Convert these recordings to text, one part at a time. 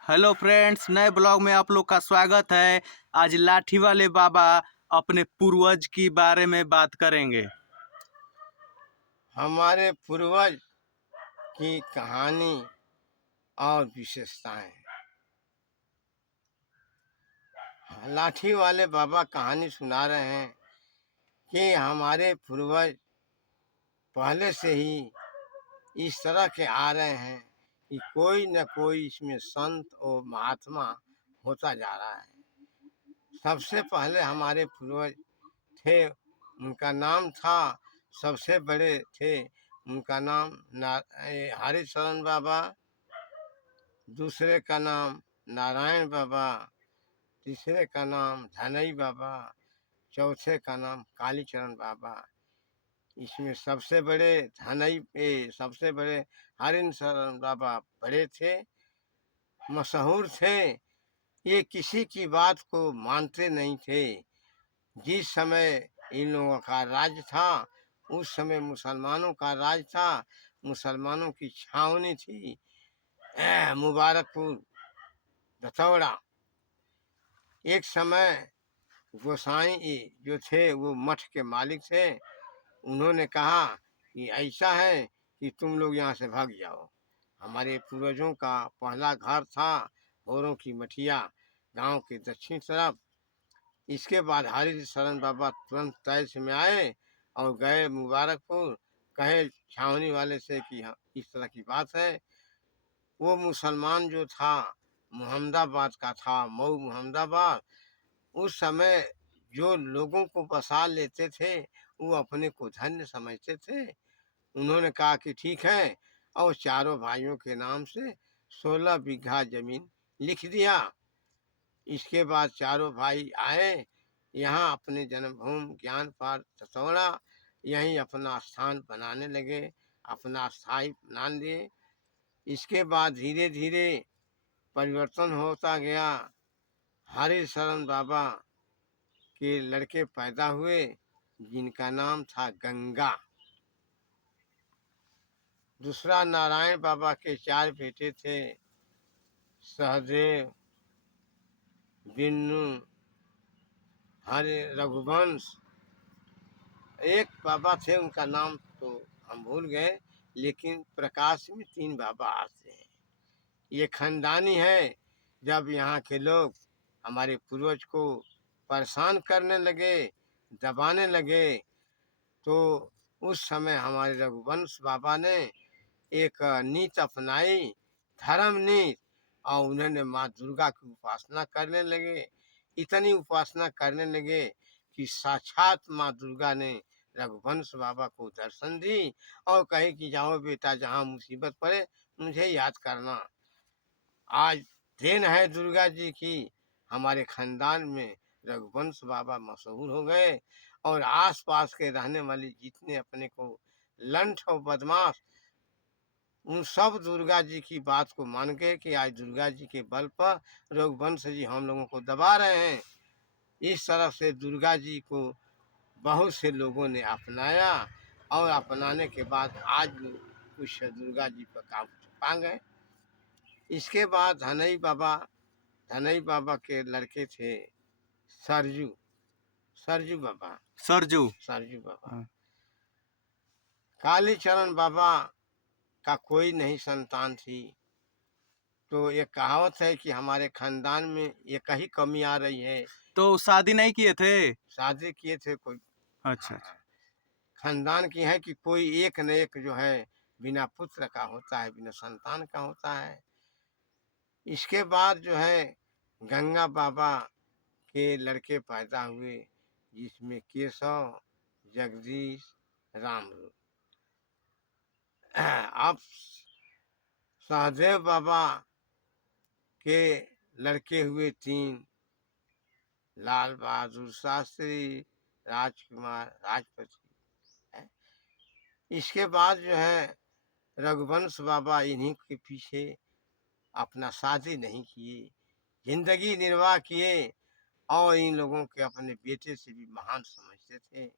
Hello friends, नए blog में आप लोग का स्वागत है। आज लाठी वाले बाबा अपने पूर्वज की बारे में बात करेंगे। हमारे पूर्वज की कहानी और विशेषताएं। लाठी वाले बाबा कहानी सुना रहे हैं कि हमारे पूर्वज पहले से ही इस तरह के आ रहे हैं कि कोई न कोई इसमें संत और महात्मा होता जा रहा है। सबसे पहले हमारे पूर्वज थे, उनका नाम था, सबसे बड़े थे, उनका नाम हरिशरण बाबा, दूसरे का नाम नारायण बाबा, तीसरे का नाम धनई बाबा, चौथे का नाम कालीचरण बाबा। इसमें सबसे बड़े हरिशरण बाबा बड़े थे, मशहूर थे। ये किसी की बात को मानते नहीं थे। जिस समय इन लोगों का राज था उस समय मुसलमानों का राज था, मुसलमानों की छावनी थी मुबारकपुर दतौड़ा। एक समय गोसाई जो थे वो मठ के मालिक थे। उन्होंने कहा कि ऐसा है कि तुम लोग यहाँ से भाग जाओ। हमारे पूर्वजों का पहला घर था भोरों की मठिया, गांव के दक्षिण तरफ। इसके बाद हरिशरण बाबा तुरंत तैश में आए और गए मुबारकपुर। कहे छावनी वाले से कि हाँ, इस तरह की बात है। वो मुसलमान जो था मुहम्मदाबाद का था, मऊ मुहम्मदाबाद। उस समय जो लोगों को बसा लेते थे वो अपने को धन्य समझते थे। उन्होंने कहा कि ठीक है, और चारों भाइयों के नाम से 16 बीघा जमीन लिख दिया। इसके बाद चारों भाई आए यहाँ अपने जन्मभूमि ज्ञानपाठ दतौड़ा, यहीं अपना स्थान बनाने लगे, अपना स्थायी बना लिए। इसके बाद धीरे धीरे परिवर्तन होता गया। हरिशरण बाबा के लड़के पैदा हुए जिनका नाम था गंगा। दूसरा नारायण बाबा के 4 बेटे थे, सहदेव, बिन्नू, हरे, रघुवंश। एक बाबा थे उनका नाम तो हम भूल गए, लेकिन प्रकाश में 3 बाबा आते हैं। ये खानदानी है। जब यहाँ के लोग हमारे पूर्वज को परेशान करने लगे, दबाने लगे, तो उस समय हमारे रघुवंश बाबा ने एक नीति अपनाई, धर्म नीति, और उन्होंने माँ दुर्गा की उपासना करने लगे। इतनी उपासना करने लगे कि साक्षात माँ दुर्गा ने रघुवंश बाबा को दर्शन दी और कहे कि जाओ बेटा, जहाँ मुसीबत पड़े मुझे याद करना। आज देन है दुर्गा जी की, हमारे खानदान में रघुवंश बाबा मशहूर हो गए। और आसपास के रहने वाले जितने अपने को लंठ और बदमाश, उन सब दुर्गा जी की बात को मान गए कि आज दुर्गा जी के बल पर रघुवंश जी हम लोगों को दबा रहे हैं। इस तरफ से दुर्गा जी को बहुत से लोगों ने अपनाया और अपनाने के बाद आज कुछ दुर्गा जी पर काबू पा गए। इसके बाद धनई बाबा के लड़के थे सरजू, सरजू बाबा, सरजू। सरजू बाबा। कालीचरण बाबा का कोई नहीं संतान थी। तो ये कहावत है कि हमारे खानदान में एक ही कमी आ रही है। तो शादी नहीं किए थे? शादी किए थे कोई। अच्छा। हाँ, खानदान की है कि कोई एक न एक जो है बिना पुत्र का होता है, बिना संतान का होता है। इसके बाद जो है गंगा बाबा के लड़के पैदा हुए, जिसमें केशव, जगदीश, राम। अब सहदेव बाबा के लड़के हुए 3, लाल बहादुर शास्त्री, राजकुमार, राजपति है। इसके बाद जो है रघुवंश बाबा इन्हीं के पीछे अपना शादी नहीं किए, जिंदगी निर्वाह किए और इन लोगों के अपने बेटे से भी महान समझते थे।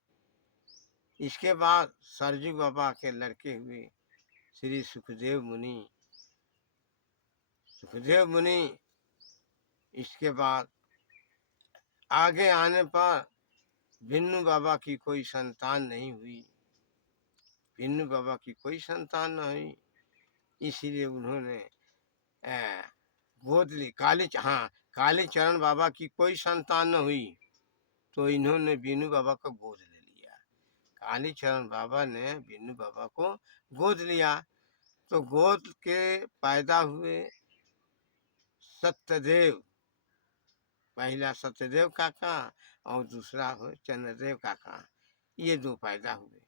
इसके बाद सरजू बाबा के लड़के हुए श्री सुखदेव मुनि। सुखदेव मुनि इसके बाद आगे आने पर बिन्नू बाबा की कोई संतान नहीं हुई, बिन्नू बाबा की कोई संतान न हुई, इसीलिए उन्होंने गोद ली। हाँ, कालीचरण बाबा की कोई संतान न हुई तो इन्होंने बिन्नू बाबा को गोद ले लिया। कालीचरण बाबा ने बिन्नू बाबा को गोद लिया तो गोद के पैदा हुए सत्यदेव, पहला सत्यदेव काका और दूसरा हो चंद्रदेव काका, ये दो पैदा हुए।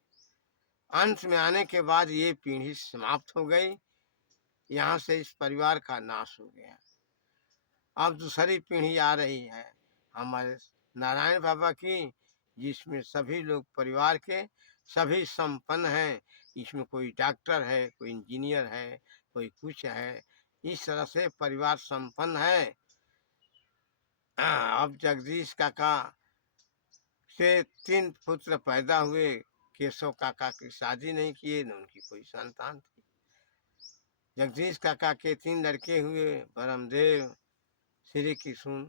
अंत में आने के बाद ये पीढ़ी समाप्त हो गई, यहाँ से इस परिवार का नाश हो गया। अब दूसरी पीढ़ी आ रही है हमारे नारायण बाबा की, जिसमें सभी लोग परिवार के सभी संपन्न हैं। इसमें कोई डॉक्टर है, कोई इंजीनियर है, कोई कुछ है, इस तरह से परिवार संपन्न है। अब जगदीश काका से 3 पुत्र पैदा हुए। केशव काका की शादी नहीं किए, न उनकी कोई संतान थी। जगदीश काका के 3 लड़के हुए, ब्रह्मदेव, श्री कृष्ण,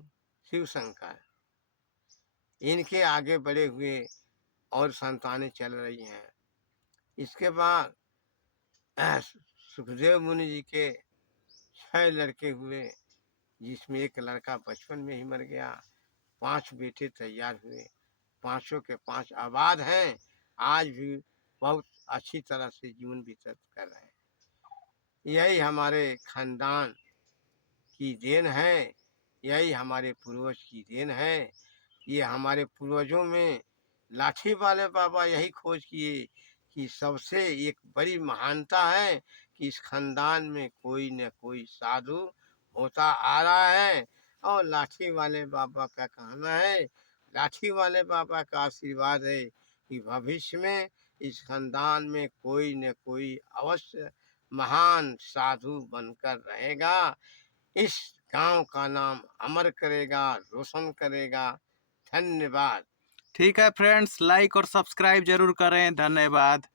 शिव शंकर। इनके आगे बढ़े हुए और संतानें चल रही हैं। इसके बाद सुखदेव मुनि जी के 6 लड़के हुए, जिसमें एक लड़का बचपन में ही मर गया। 5 बेटे तैयार हुए, पांचों के 5 आबाद हैं, आज भी बहुत अच्छी तरह से जीवन व्यतीत कर रहे हैं। यही हमारे खानदान की देन है, यही हमारे पूर्वज की देन है। ये हमारे पूर्वजों में लाठी वाले बाबा यही खोज किए कि सबसे एक बड़ी महानता है कि इस खानदान में कोई न कोई साधु होता आ रहा है। और लाठी वाले बाबा का कहना है, लाठी वाले बाबा का आशीर्वाद है कि भविष्य में इस खानदान में कोई न कोई अवश्य महान साधु बनकर रहेगा, इस गांव का नाम अमर करेगा, रोशन करेगा। धन्यवाद। ठीक है फ्रेंड्स, लाइक और सब्सक्राइब जरूर करें। धन्यवाद।